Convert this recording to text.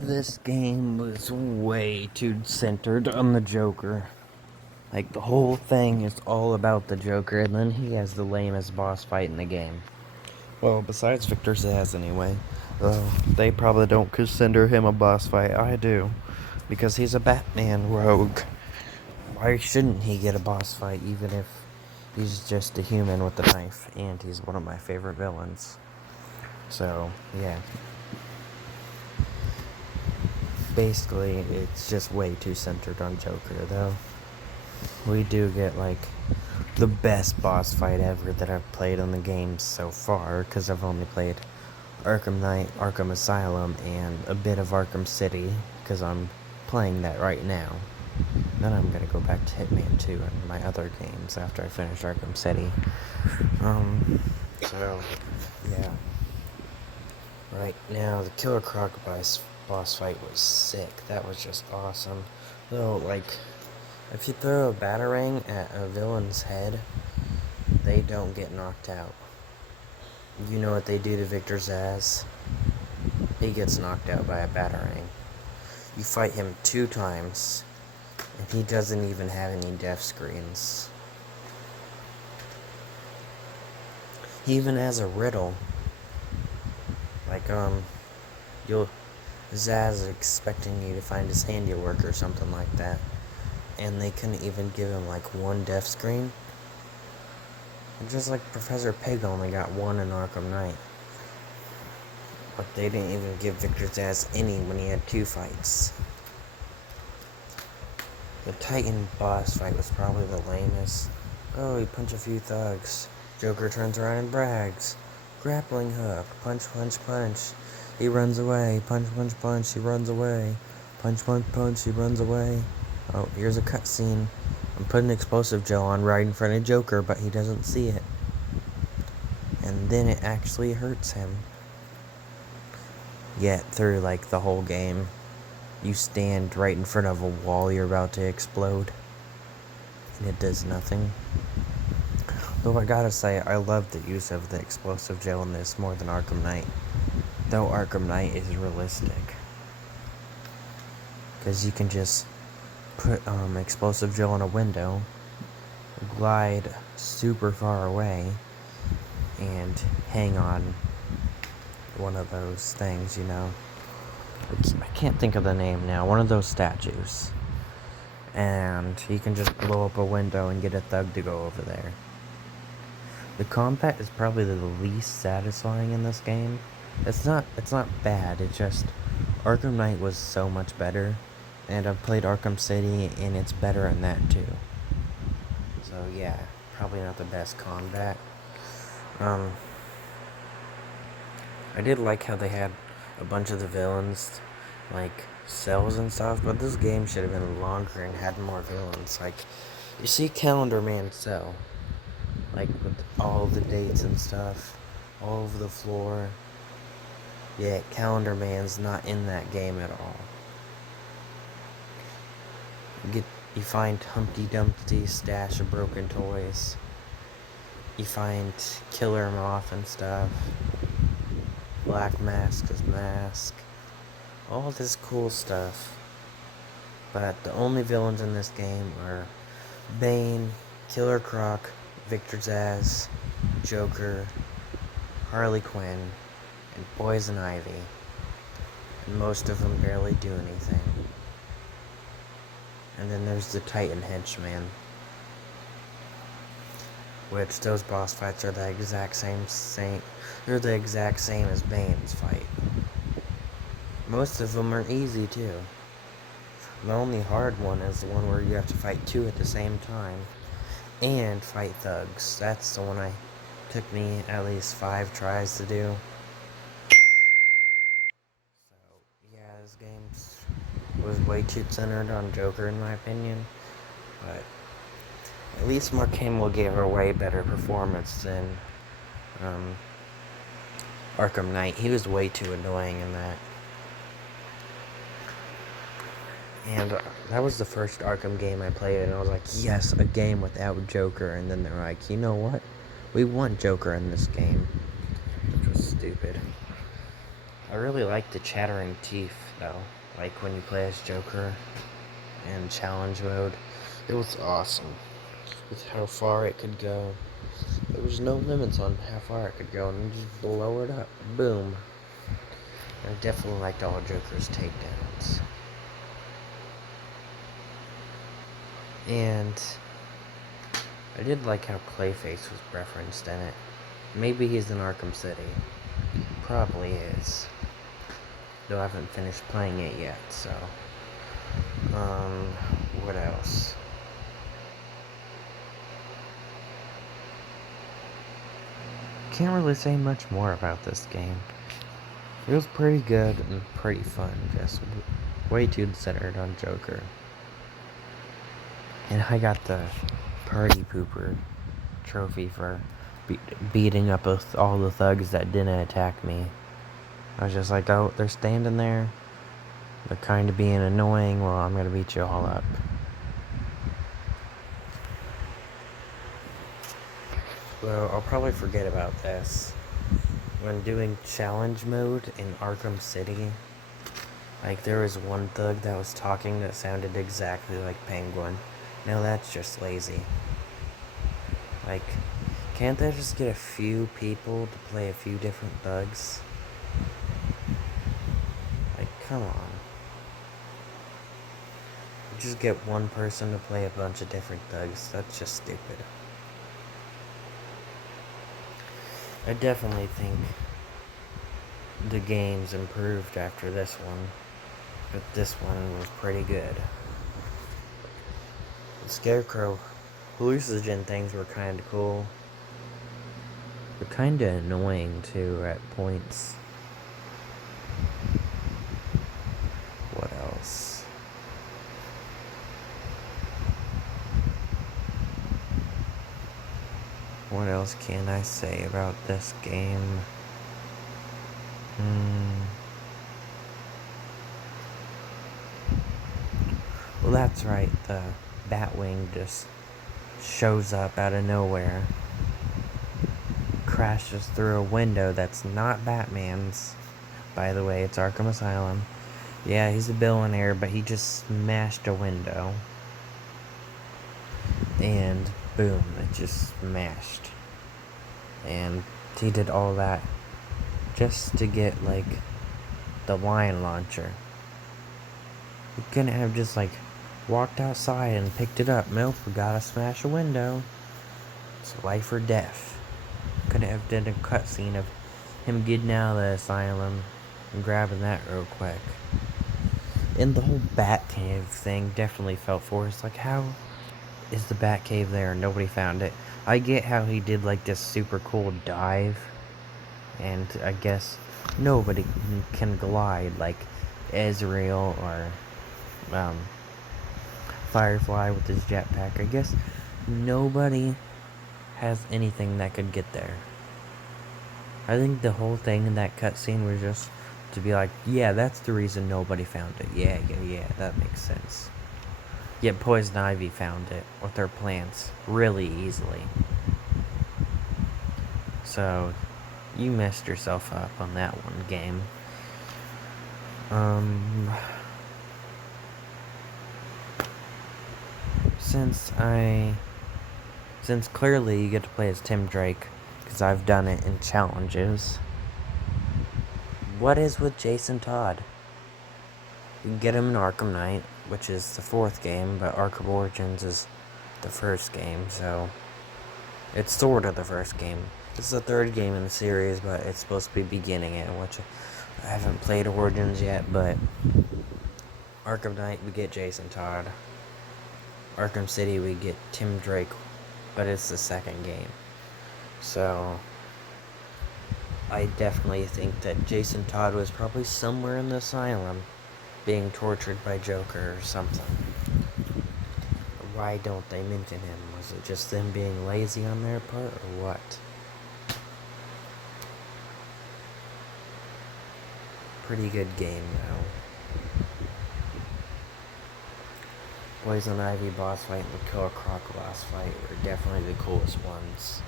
This game was way too centered on the Joker. Like, the whole thing is all about the Joker, and then he has the lamest boss fight in the game. Well, besides Victor Zsasz, anyway. Though, they probably don't consider him a boss fight. I do. Because he's a Batman rogue. Why shouldn't he get a boss fight, even if he's just a human with a knife, and he's one of my favorite villains? So, yeah. Basically, it's just way too centered on Joker, though. We do get, like, the best boss fight ever that I've played on the game so far, because I've only played Arkham Knight, Arkham Asylum, and a bit of Arkham City, because I'm playing that right now. Then I'm gonna go back to Hitman 2 and my other games after I finish Arkham City. So, yeah. Right now, the Killer Croc boss fight was sick. That was just awesome. Though, like, if you throw a batarang at a villain's head, they don't get knocked out. You know what they do to Victor Zsasz? He gets knocked out by a batarang. You fight him 2 times, and he doesn't even have any death screens. He even has a riddle. Like, Zsasz is expecting you to find his handiwork or something like that. And they couldn't even give him, like, 1 death screen. Just like Professor Pig only got 1 in Arkham Knight. But they didn't even give Victor Zsasz any when he had 2 fights. The Titan boss fight was probably the lamest. Oh, he punched a few thugs. Joker turns around and brags. Grappling hook. Punch, punch, punch. He runs away. Punch, punch, punch. He runs away. Punch, punch, punch. He runs away. Oh, here's a cutscene. I'm putting explosive gel on right in front of Joker, but he doesn't see it. And then it actually hurts him. Yet, through, like, the whole game, you stand right in front of a wall you're about to explode. And it does nothing. Though I gotta say, I love the use of the explosive gel in this more than Arkham Knight. Though Arkham Knight is realistic. Because you can just put explosive gel in a window, glide super far away, and hang on one of those things, you know. I can't think of the name now. One of those statues. And you can just blow up a window and get a thug to go over there. The combat is probably the least satisfying in this game. It's not bad, it's just Arkham Knight was so much better. And I've played Arkham City, and it's better in that too. So yeah, probably not the best combat. I did like how they had a bunch of the villains, like, cells and stuff, but this game should have been longer and had more villains. Like, you see Calendar Man's cell, like, with all the dates and stuff, all over the floor. Yet, Calendar Man's not in that game at all. You find Humpty Dumpty's stash of broken toys. You find Killer Moth and stuff. Black Mask's mask. All this cool stuff. But the only villains in this game are Bane, Killer Croc, Victor Zsasz, Joker, Harley Quinn, and Poison Ivy. And most of them barely do anything. And then there's the Titan Henchman, which those boss fights are the exact same. They're the exact same as Bane's fight. Most of them are easy too. The only hard one is the one where you have to fight 2 at the same time and fight thugs. That's the one took me at least 5 tries to do. So yeah, this game was way too centered on Joker in my opinion, but at least Mark Hamill gave a way better performance than Arkham Knight. He was way too annoying in that. And that was the first Arkham game I played, and I was like, yes, a game without Joker. And then they're like, you know what? We want Joker in this game. Which was stupid. I really like the chattering teeth, though. Like when you play as Joker in challenge mode. It was awesome. With how far it could go. There was no limits on how far it could go, and you just blow it up. Boom. I definitely liked all Joker's takedowns. And I did like how Clayface was referenced in it. Maybe he's in Arkham City. Probably is. Though I haven't finished playing it yet, so. What else? Can't really say much more about this game. It was pretty good and pretty fun, just way too centered on Joker. And I got the Party Pooper trophy for beating up all the thugs that didn't attack me. I was just like, oh, they're standing there. They're kind of being annoying. Well, I'm going to beat you all up. Well, I'll probably forget about this. When doing challenge mode in Arkham City, like there was one thug that was talking that sounded exactly like Penguin. Now that's just lazy. Like, can't they just get a few people to play a few different thugs? Like, come on. Just get one person to play a bunch of different thugs. That's just stupid. I definitely think the game's improved after this one, but this one was pretty good. The Scarecrow hallucinogen things were kinda cool. They're kinda annoying too at points. What else? What else can I say about this game? Well, that's right, the Batwing just shows up out of nowhere, crashes through a window that's not Batman's. By the way, it's Arkham Asylum. Yeah, he's a billionaire, but he just smashed a window. And boom, it just smashed. And he did all that just to get, like, the line launcher. He couldn't have just, like, walked outside and picked it up. Nope, we gotta smash a window. It's life or death. Couldn't have done a cutscene of him getting out of the asylum and grabbing that real quick. And the whole Batcave thing definitely felt forced. Like, how is the Batcave there and nobody found it? I get how he did, like, this super cool dive. And I guess nobody can glide like Ezreal or Firefly with his jetpack. I guess nobody has anything that could get there. I think the whole thing in that cutscene was just to be like, yeah, that's the reason nobody found it. Yeah, that makes sense. Yet Poison Ivy found it with her plants really easily. So, you messed yourself up on that one game. Since clearly you get to play as Tim Drake, because I've done it in challenges, what is with Jason Todd? You can get him in Arkham Knight, which is the 4th game, but Arkham Origins is the 1st game, so it's sort of the 1st game. It's the 3rd game in the series, but it's supposed to be beginning it, which I haven't played Origins yet, but Arkham Knight, we get Jason Todd. Arkham City, we get Tim Drake, but it's the 2nd game. So, I definitely think that Jason Todd was probably somewhere in the asylum being tortured by Joker or something. Why don't they mention him? Was it just them being lazy on their part, or what? Pretty good game, though. Poison Ivy boss fight and the Killer Croc boss fight were definitely the coolest ones.